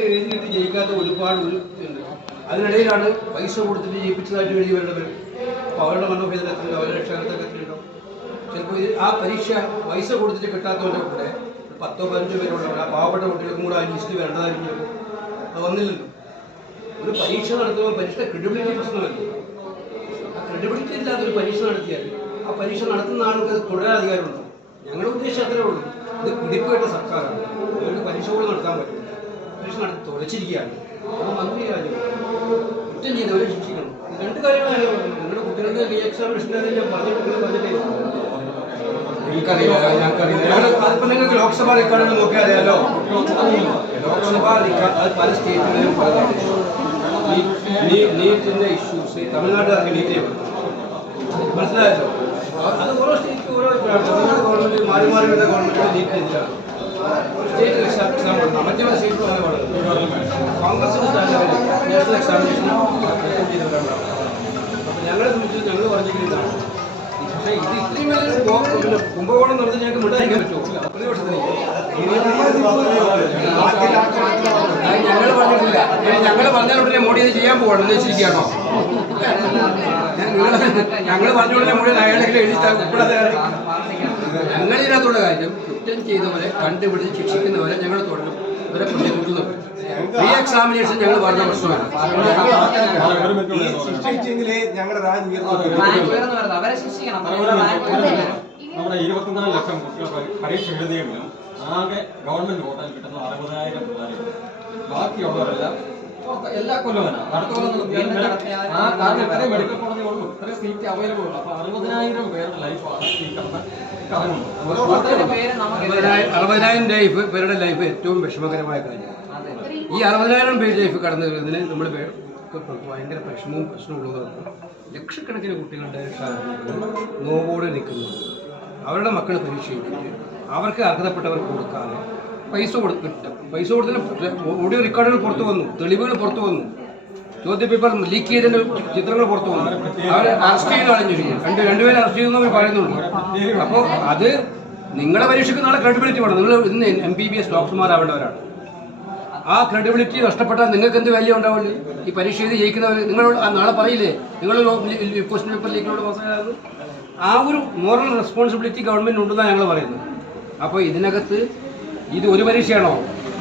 എഴുതിയിട്ട് ജയിക്കാത്ത ഒരുപാട് ഉണ്ട്. അതിനിടയിലാണ് പൈസ കൊടുത്തിട്ട് ജയിപ്പിച്ചതായിട്ട് എഴുതി വേണ്ടവർ. അപ്പോൾ അവരുടെ മനോവേദനത്തിലുണ്ടോ, അവരുടെ രക്ഷാകർത്തത്തിലുണ്ടോ? ചിലപ്പോൾ ആ പരീക്ഷ പൈസ കൊടുത്തിട്ട് കിട്ടാത്തവരുടെ കൂടെ 10-15 പേരുള്ള ആ പാവപ്പെട്ട കുട്ടികൾക്കും കൂടെ ആ ലിസ്റ്റ് വേണ്ടതായിരിക്കും. അത് വന്നില്ലല്ലോ. ഒരു പരീക്ഷ നടത്തുമ്പോൾ പരീക്ഷ ക്രെഡിബിലിറ്റി പ്രശ്നമല്ലേ? ആ ക്രെഡിബിലിറ്റി ഇല്ലാത്തൊരു പരീക്ഷ നടത്തിയാൽ ആ പരീക്ഷ നടത്തുന്ന ആൾക്ക് അത് തുടരാൻ അധികാരമുണ്ടോ? ഞങ്ങളുടെ ഉദ്ദേശം അത്രേ ഉള്ളൂ. ഇത് പിടിപ്പേട്ട സർക്കാരാണ്. അവർക്ക് പരീക്ഷ പോലും നടത്താൻ പറ്റില്ല. പരീക്ഷ നടത്തി തുളച്ചിരിക്കുകയാണ്. അത് മന്ത്രി രാജ്യം കുറ്റം ചെയ്തവരെ ശിക്ഷിക്കണം. രണ്ട് കാര്യങ്ങളാണ് നിങ്ങളുടെ കുട്ടികളുടെ റീ എക്സാമിനേഷൻ്റെ ഞാൻ പറഞ്ഞിട്ടില്ലേ? എനിക്കറിയില്ല, ഞങ്ങൾക്കറിയില്ല. അതിപ്പോൾ നിങ്ങൾക്ക് ലോക്സഭാ റെക്കോർഡുകൾ നോക്കിയാൽ അറിയാലോ. ലോക്സഭാ റെക്കോർഡ് അത് പല സ്റ്റേറ്റുകളിലും പലതാണ്. നീറ്റിൻ്റെ ഇഷ്യൂസ് തമിഴ്നാട്ടുകാർക്ക് നീറ്റേ മനസ്സിലായല്ലോ. അത് ഓരോ സ്റ്റേറ്റ് ഓരോ തമിഴ്നാട് ഗവൺമെൻറ് മാറി മാറി വരുന്ന ഗവൺമെൻറ് നീറ്റിനെതിരാണ്. സ്റ്റേറ്റ് എക്സാം കൊടുക്കണം. മറ്റേ സ്റ്റേറ്റ് അങ്ങനെ പാടുന്നത് കോൺഗ്രസിൻ്റെ സ്റ്റാൻഡേർഡ് നാഷണൽ എക്സാമിനേഷൻ ചെയ്തവരാണ്. അപ്പോൾ ഞങ്ങളെ സംബന്ധിച്ച് ഞങ്ങൾ പറഞ്ഞിരിക്കുന്നതാണ്. പക്ഷേ ഇത് ഇത്രയും വലിയ കുംഭകോണം നടത്തി ഞങ്ങൾക്ക് മിണ്ടായിരിക്കാൻ പറ്റുമോ? പ്രതിപക്ഷത്തിന് ഞങ്ങൾ പറഞ്ഞിട്ടില്ല. ഞങ്ങൾ പറഞ്ഞാൽ ഉടനെ മോഡി ഇത് ചെയ്യാൻ പോകണം ഉദ്ദേശിക്കുകയാണോ? ഞങ്ങൾ പറഞ്ഞ ഉടനെ മോഡി അയാളെങ്കിലും എഴുതി ഉൾപ്പെടാതെ ഞങ്ങളിതിനകത്തുള്ള കാര്യം കുറ്റം ചെയ്തവരെ കണ്ടുപിടിച്ച് ശിക്ഷിക്കുന്നവരെ ഞങ്ങൾ തുടരും. ഇവരെ പ്രതികൂട്ടുന്നു. റീ എക്സാമിനേഷൻ ഞങ്ങൾ പറഞ്ഞ പ്രശ്നമാണ്. നമ്മുടെ 24 ലക്ഷം കുട്ടികൾ പരീക്ഷ എഴുതിയെങ്കിലും ആകെ ഗവൺമെന്റ് വോട്ടാൻ കിട്ടുന്ന 60,000 പിള്ളേർ. ബാക്കിയുള്ളവരെല്ലാം എല്ലാ കൊല്ലവും അടുത്ത കൊല്ലം ആ കാരണം ഇത്രയും മെഡിക്കൽ കോളേജ് ഉള്ളൂ, ഇത്രയും സീറ്റ് അവൈലബിൾ ഉള്ളൂ. അപ്പൊ 60,000 പേരുടെ ലൈഫാണ് ഈ കറങ്ങുന്നത്. 60,000 പേരുടെ ലൈഫ് ഏറ്റവും വിഷമകരമായ കാര്യം. ഈ 60,000 പേര് ലൈഫ് കടന്നു വരുന്നതിന് നമ്മൾ ഭയങ്കര പ്രശ്നവും ഉള്ളതാണ്. ലക്ഷക്കണക്കിന് കുട്ടികളുടെ നോവോടെ നിൽക്കുന്നു. അവരുടെ മക്കൾ പരീക്ഷ എഴുതിയിട്ട് അവർക്ക് അർഹതപ്പെട്ടവർക്ക് കൊടുക്കാതെ പൈസ കൊടുത്തതിന് ഓഡിയോ റെക്കോർഡുകൾ പുറത്തു വന്നു, തെളിവുകൾ പുറത്തു വന്നു, ചോദ്യപേപ്പർ ലീക്ക് ചെയ്തതിൻ്റെ ചിത്രങ്ങൾ പുറത്തു വന്നു. അവർ അറസ്റ്റ് ചെയ്ത് കളഞ്ഞിരിക്കും. രണ്ടുപേരും അറസ്റ്റ് ചെയ്തെന്ന് അവർ പറയുന്നുള്ളൂ. അപ്പോൾ അത് നിങ്ങളെ പരീക്ഷയ്ക്ക് നാളെ ക്രെഡിബിലിറ്റി വേണം. നിങ്ങൾ ഇന്ന് MBBS ഡോക്ടർമാരാവേണ്ടവരാണ്. ആ ക്രെഡിബിലിറ്റി നഷ്ടപ്പെട്ടാൽ നിങ്ങൾക്ക് എന്ത് വാല്യൂ ഉണ്ടാവില്ലേ? ഈ പരീക്ഷ എഴുതി ജയിക്കുന്നവർ നിങ്ങൾ നാളെ പറയില്ലേ നിങ്ങൾ ക്വസ്റ്റ്യൻ പേപ്പർ ലീക്കിനോട് പാസ്സായത്? ആ ഒരു മോറൽ റെസ്പോൺസിബിലിറ്റി ഗവൺമെൻറ് ഉണ്ടെന്നാണ് ഞങ്ങൾ പറയുന്നത്. അപ്പോൾ ഇതിനകത്ത് ഇത് ഒരു പരീക്ഷയാണോ?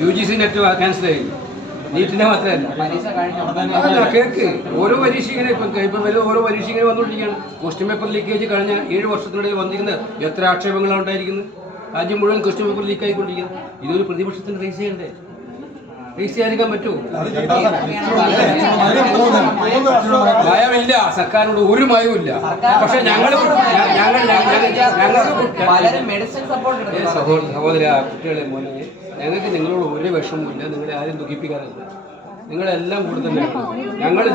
UGC നെറ്റ് ക്യാൻസൽ ചെയ്യും, നീറ്റിനെ മാത്രമല്ല. അതല്ല കേൾക്ക്. ഓരോ പരീക്ഷ ഇങ്ങനെ ഇപ്പം ഓരോ പരീക്ഷ ഇങ്ങനെ വന്നുകൊണ്ടിരിക്കുകയാണ്. ക്വസ്റ്റ്യൻ പേപ്പർ ലീക്കേജ് കഴിഞ്ഞ 7 വർഷത്തിനിടയിൽ വന്നിരിക്കുന്നത് എത്ര ആക്ഷേപങ്ങളാണ് ഉണ്ടായിരിക്കുന്നത്? രാജ്യം മുഴുവൻ ക്വസ്റ്റ്യൻ പേപ്പർ ലീക്ക് ആയിക്കൊണ്ടിരിക്കുന്നത്. ഇതൊരു പ്രതിപക്ഷത്തിന് റേസ് ചെയ്യണ്ടേ? റേസ് ചെയ്യാതിരിക്കാൻ പറ്റുമോ? ഭയമില്ല, സർക്കാരിനോട് ഒരു ഭയവും ഇല്ല. പക്ഷെ സഹോദര കുട്ടികളെ മോനെ, ഞങ്ങൾക്ക് നിങ്ങളോട് ഒരു വിഷമവുമില്ല. നിങ്ങളെ ആരും ദുഃഖിപ്പിക്കാറില്ല. നിങ്ങളെല്ലാം കൂടെ തന്നെയാണ്.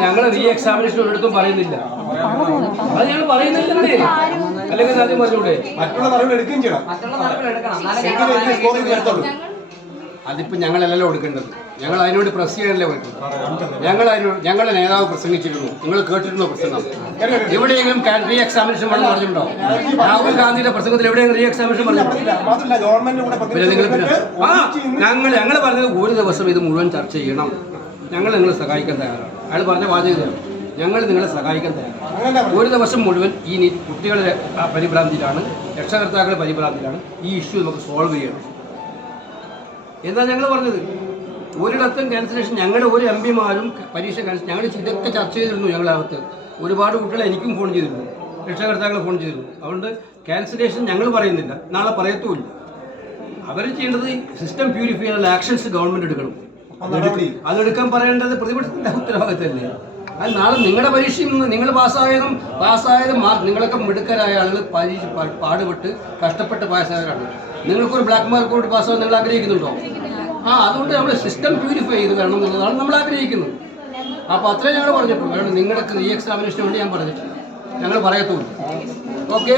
ഞങ്ങൾ റീ എക്സാമിനേഷൻ ഒരിടത്തും പറയുന്നില്ല. അത് ഞങ്ങൾ പറയുന്നില്ലേ? അല്ലെങ്കിൽ ആദ്യം പറഞ്ഞൂടെ? അതിപ്പോൾ ഞങ്ങളല്ലല്ലോ കൊടുക്കേണ്ടത്. ഞങ്ങൾ അതിനോട് പ്രസ് ചെയ്യാനല്ലേ പറ്റും. ഞങ്ങളുടെ നേതാവ് പ്രസംഗിച്ചിരുന്നു. നിങ്ങൾ കേട്ടിരുന്നോ പ്രസംഗം? എവിടെയെങ്കിലും റീ എക്സാമിനേഷൻ വേണമെന്ന് പറഞ്ഞിട്ടുണ്ടോ? രാഹുൽ ഗാന്ധിയുടെ പ്രസംഗത്തിൽ എവിടെയെങ്കിലും റീ എക്സാമിനേഷൻ പറഞ്ഞിട്ടുണ്ടോ? ഞങ്ങൾ പറഞ്ഞത് ഒരു ദിവസം ഇത് മുഴുവൻ ചർച്ച ചെയ്യണം. ഞങ്ങൾ നിങ്ങളെ സഹായിക്കാൻ തയ്യാറാണ്. അയാൾ പറഞ്ഞ വാചകം ഞങ്ങൾ നിങ്ങളെ സഹായിക്കാൻ തയ്യാറാണ്. ഒരു ദിവസം മുഴുവൻ ഈ കുട്ടികളുടെ പരിഭ്രാന്തിയിലാണ്, രക്ഷകർത്താക്കളുടെ പരിഭ്രാന്തിയിലാണ്. ഈ ഇഷ്യൂ നമുക്ക് സോൾവ് ചെയ്യണം എന്നാണ് ഞങ്ങൾ പറഞ്ഞത്. ഒരിടത്തും ക്യാൻസലേഷൻ ഞങ്ങളുടെ ഒരു MP മാരും പരീക്ഷ ക്യാൻസൽ ഞങ്ങൾ ഇതൊക്കെ ചർച്ച ചെയ്തിരുന്നു. ഞങ്ങളകത്ത് ഒരുപാട് കുട്ടികൾ എനിക്കും ഫോൺ ചെയ്തിരുന്നു, രക്ഷകർത്താക്കൾ ഫോൺ ചെയ്തിരുന്നു. അതുകൊണ്ട് ക്യാൻസലേഷൻ ഞങ്ങൾ പറയുന്നില്ല, നാളെ പറയത്തുമില്ല. അവർ ചെയ്യേണ്ടത് സിസ്റ്റം പ്യൂരിഫൈ ചെയ്യാനുള്ള ആക്ഷൻസ് ഗവൺമെൻറ് എടുക്കണം. അതെടുക്കാൻ പറയേണ്ടത് പ്രതിപക്ഷത്തിൻ്റെ ഉത്തരവാദിത്തമല്ലേ? അത് നാളെ നിങ്ങളുടെ പരീക്ഷയിൽ നിന്ന് നിങ്ങൾ പാസ്സായതും നിങ്ങളൊക്കെ മിടുക്കരായ ആളുകൾ പരീക്ഷ പാടുപെട്ട് കഷ്ടപ്പെട്ട് പാസ്സായവരാണ്. നിങ്ങൾക്കൊരു ബ്ലാക്ക് മാർക്ക് കൊണ്ട് പാസ്സാകാൻ നിങ്ങൾ ആഗ്രഹിക്കുന്നുണ്ടോ? അതുകൊണ്ട് നമ്മൾ സിസ്റ്റം പ്യൂരിഫൈ ചെയ്ത് വരണം എന്നുള്ളതാണ് നമ്മൾ ആഗ്രഹിക്കുന്നത്. അപ്പോൾ അത്രേ ഞങ്ങൾ പറഞ്ഞിട്ടുള്ളൂ. നിങ്ങൾക്ക് റീ എക്സാമിനേഷന് വേണ്ടി ഞാൻ പറഞ്ഞിട്ടില്ല, ഞങ്ങൾ പറയത്തുമില്ല. ഓക്കെ.